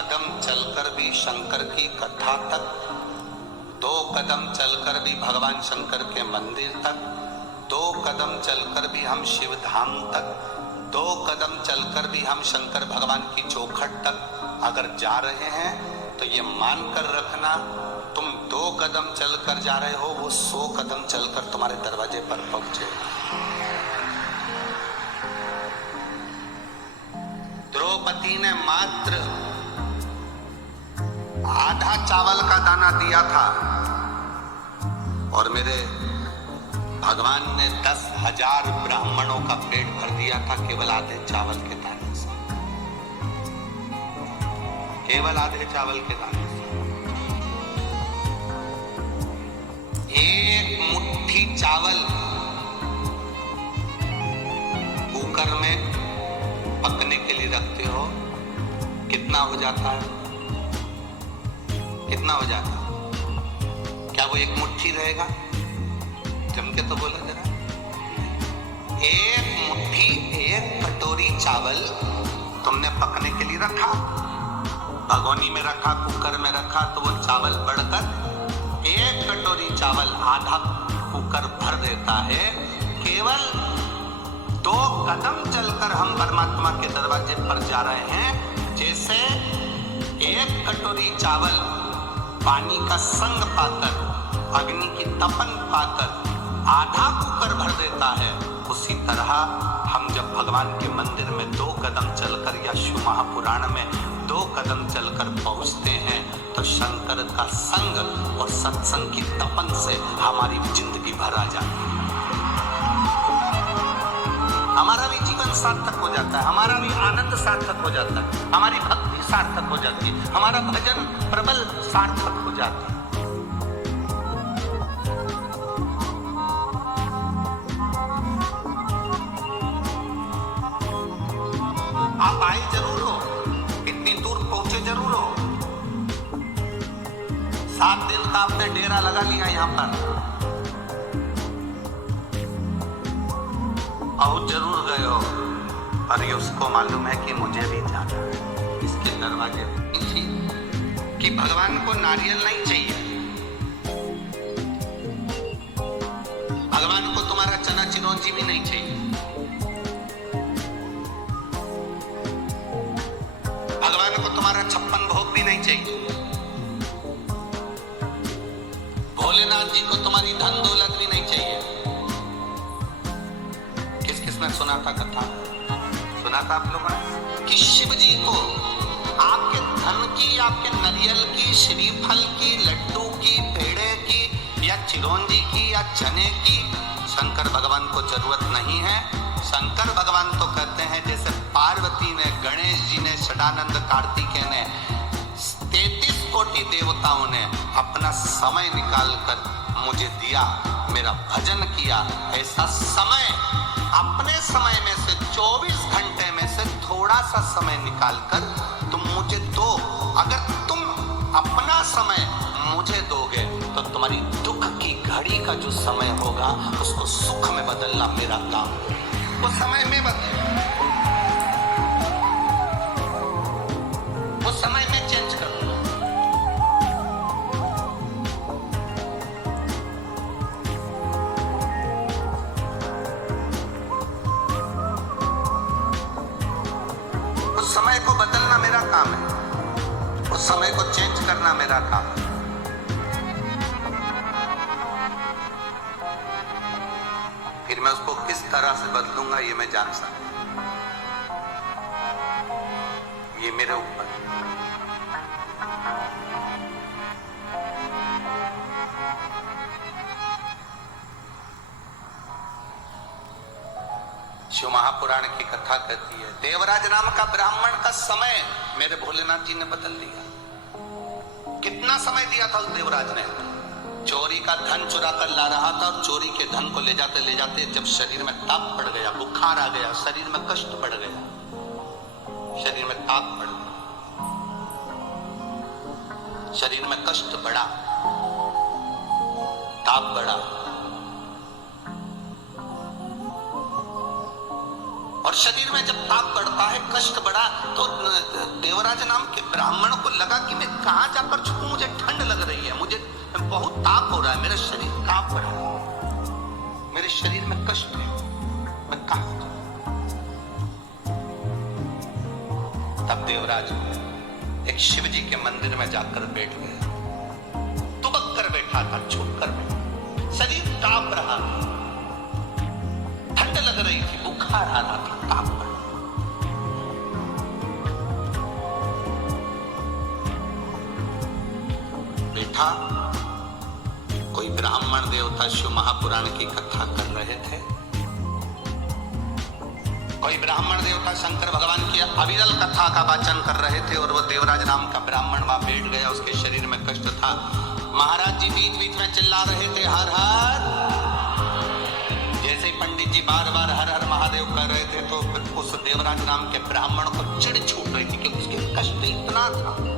कदम चलकर भी शंकर की कथा तक, 2 कदम चलकर भी भगवान शंकर के मंदिर तक, 2 कदम चलकर भी हम शिव धाम तक, 2 कदम चलकर भी हम शंकर भगवान की चौखट तक अगर जा रहे हैं तो ये मान कर रखना, तुम 2 कदम चलकर जा रहे हो, वो 100 कदम चलकर तुम्हारे दरवाजे पर पहुंचेगा। द्रौपदी ने मात्र आधा चावल का दाना दिया था और मेरे भगवान ने 10,000 ब्राह्मणों का पेट भर दिया था केवल आधे चावल के दाने से, केवल आधे चावल के दाने से। एक मुट्ठी चावल कुकर में पकने के लिए रखते हो, कितना हो जाता है? कितना हो जाता है? क्या वो एक मुट्ठी रहेगा? जम के तो बोला जरा। एक मुट्ठी, एक कटोरी चावल तुमने पकने के लिए रखा, भगोनी में रखा, कुकर में रखा, तो वो चावल बढ़कर एक कटोरी चावल आधा कुकर भर देता है। केवल 2 कदम चलकर हम परमात्मा के दरवाजे पर जा रहे हैं। जैसे एक कटोरी चावल पानी का संग पाकर, अग्नि की तपन पाकर आधा कुकर भर देता है, उसी तरह हम जब भगवान के मंदिर में 2 कदम चलकर या शिव महापुराण में 2 कदम चलकर पहुंचते हैं तो शंकर का संग और सत्संग की तपन से हमारी जिंदगी भर आ जाती है। हमारा भी जीवन सार्थक हो जाता है, हमारा भी आनंद सार्थक हो जाता है, हमारी भक्ति सार्थक हो जाती है, हमारा भजन प्रबल सार्थक हो जाता है। आप आए जरूर हो, इतनी दूर पहुंचे जरूर हो, 7 दिन का आपने डेरा लगा लिया यहाँ पर, बहुत जरूर गए हो, पर ये उसको मालूम है कि मुझे भी जाना है इसके दरवाजे कि भगवान को नारियल नहीं चाहिए, भगवान को तुम्हारा चना चिरौंजी भी नहीं चाहिए, भगवान को तुम्हारा 56 भोग भी नहीं चाहिए, भोलेनाथ जी को तुम्हारी धन दौलत भी नहीं चाहिए। किसने सुना था कथा? सुना था आप लोगों ने कि शिव जी को आपके धन की, आपके नारियल की, श्रीफल की, लड्डू की, पेड़े की या चिरौंजी की या चने की शंकर भगवान को जरूरत नहीं है। शंकर भगवान तो कहते हैं जैसे पार्वती ने, गणेश जी ने, षडानंद कार्तिकेय ने, 33 कोटि देवताओं ने अपना समय निकालकर मुझे दिया, मेरा भजन किया, ऐसा समय अपने समय में से 24 घंटे में से थोड़ा सा समय निकालकर तुम मुझे दो। अगर तुम अपना समय मुझे दोगे तो तुम्हारी दुख की घड़ी का जो समय होगा उसको सुख में बदलना मेरा काम, वो समय में बदल, वो समय में चेंज कर। समय को बदलना मेरा काम है, उस समय को चेंज करना मेरा काम है। फिर मैं उसको किस तरह से बदलूंगा ये मैं जान सकता, ये मेरे ऊपर। शिव महापुराण की कथा कहती है देवराज नाम का ब्राह्मण का समय मेरे भोलेनाथ जी ने बदल दिया। कितना समय दिया था उस देवराज ने? चोरी का धन चुरा कर ला रहा था और चोरी के धन को ले जाते जब शरीर में ताप पड़ गया, बुखार आ गया, शरीर में कष्ट बढ़ गया, शरीर में ताप बढ़ गया, शरीर में कष्ट बढ़ा, ताप बढ़ा और शरीर में जब ताप बढ़ता है, कष्ट बढ़ा, तो देवराज नाम के ब्राह्मण को लगा कि मैं कहां जाकर छुपूं, मुझे ठंड लग रही है, मुझे बहुत ताप हो रहा है, मेरा शरीर कांप रहा है, मेरे शरीर में कष्ट है, मैं कहां जाऊं? तब देवराज एक शिव जी के मंदिर में जाकर बैठ गया, दुबक कर बैठा था, छुप कर बैठा, शरीर कांप रहा था, ठंड लग रही थी, बुखार आ रहा था, ताप बढ़ रहा। बैठा, कोई ब्राह्मण देवता शिव महापुराण की कथा कर रहे थे, कोई ब्राह्मण देवता शंकर भगवान की अविरल कथा का वाचन कर रहे थे, और वो देवराज नाम का ब्राह्मण वहां बैठ गया, उसके शरीर में कष्ट था। महाराज जी बीच बीच में चिल्ला रहे थे, हर हर। जैसे ही पंडित जी बार बार हर हर महादेव कह रहे थे, तो उस देवराज नाम के ब्राह्मण को चिढ़ छूट रही थी, क्योंकि उसके कष्ट इतना था।